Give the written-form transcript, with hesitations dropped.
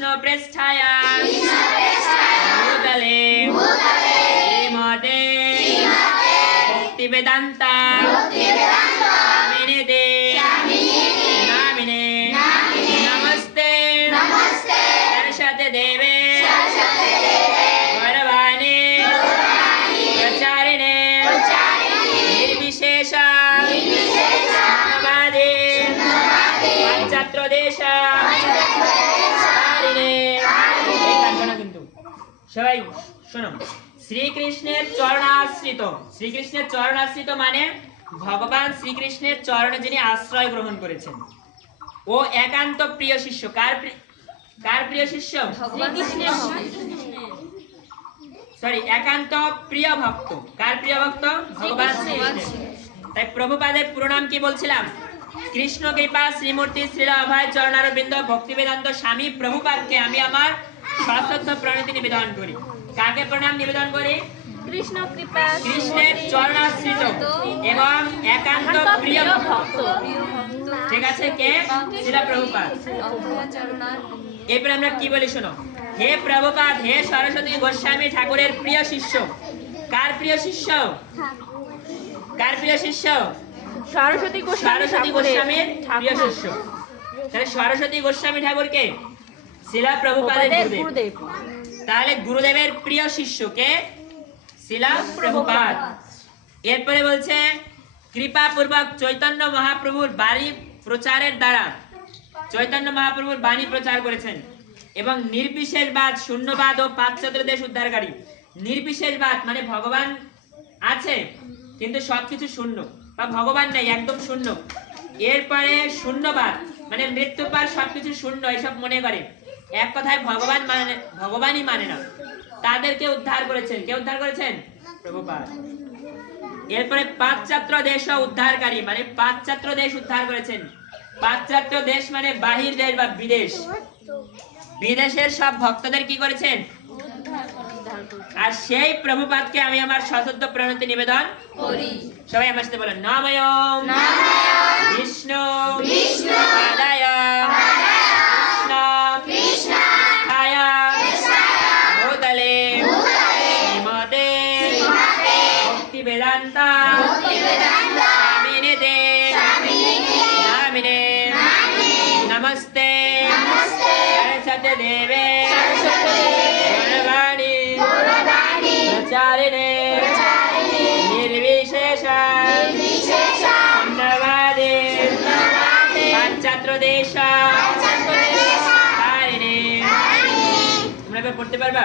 कृष्णप्रेष्ठाय भूतले श्रीमते भक्तिवेदान्ता स्वामिनिते नामिने नमस्ते सरस्वती देवे गौरवाणी प्रचारिणे निर्विशेष धन्यवादे সবাই শোনো শ্রীকৃষ্ণের চরণাশ্রিত মানে ভগবান শ্রীকৃষ্ণের চরণে যিনি আশ্রয় গ্রহণ করেছেন ও একান্ত প্রিয় শিষ্য। কার প্রিয় শিষ্য? একান্ত প্রিয় ভক্ত। কার প্রিয় ভক্ত? ভগবান শ্রীকৃষ্ণের। তাই প্রভুপাদের পুরো নাম কি বলছিলাম? কৃষ্ণ কৃপা শ্রীমূর্তি শ্রীল অভয় চরণারবিন্দ ভক্তিবেদান্ত স্বামী প্রভুপাদকে আমি আমার সশ্রদ্ধ প্রণতি নিবেদন করি। কাকে প্রণাম নিবেদন করি? কৃষ্ণ কৃপা কৃষ্ণের চরণাশ্রিত এবং একান্ত প্রিয় ভক্ত। ঠিক আছে, কে? শ্রীল প্রভুপাদ। এরপরে আমরা কি বলি শোনো। হে প্রভুপাদ, হে সরস্বতী গোস্বামী ঠাকুরের প্রিয় শিষ্য। কার প্রিয় শিষ্য? কার প্রিয় শিষ্য? সরস্বতী গোস্বামীর প্রিয় শিষ্য। তাহলে সরস্বতী গোস্বামী ঠাকুরকে শ্রীল প্রভুপাদের গুরুদেব। তাহলে গুরুদেবের প্রিয় শিষ্য কে? শ্রীল প্রভুপাদ। এরপরে বলছে কৃপা পূর্বক চৈতন্য মহাপ্রভুর বাণী প্রচারের দ্বারা চৈতন্য মহাপ্রভুর বাণী প্রচার করেছেন এবং নির্বিশেষবাদ, শূন্যবাদ ও পাশ্চাত্য দেশ উদ্ধারকারী। নির্বিশেষবাদ মানে ভগবান আছে কিন্তু সবকিছু শূন্য, বা ভগবান নেই, একদম শূন্য। এরপরে শূন্যবাদ মানে মৃত্যুর পর সবকিছু শূন্য এসব মনে করে, এক কথায় ভগবানই মানে না, তাদেরকে উদ্ধার করেছেন। কে উদ্ধার করেছেন? প্রভুপাদ। এরপরে পাশ্চাত্য দেশ উদ্ধারকারী মানে পাশ্চাত্য দেশ উদ্ধার করেছেন। পাশ্চাত্য দেশ মানে বাহির দেশ বা বিদেশ। বিদেশের সব ভক্তদের কি করেছেন? আর সেই প্রভুপাদকে আমি আমার সশ্রদ্ধ প্রণতি নিবেদন করি। সবাই আমার সাথে বলেন নাময়ম বিষ্ণু পাদায় কৃষ্ণায় ভূতলে শ্রীমতে ভক্তিবেদান্তা স্বামিনিতে নামিনে নমস্তে सरस्वती देवे गौरवाणी प्रचारिणे निर्विशेष धन्यवादे पाश्चात्य देश धारिणे। তোমরা পড়তে পারবা?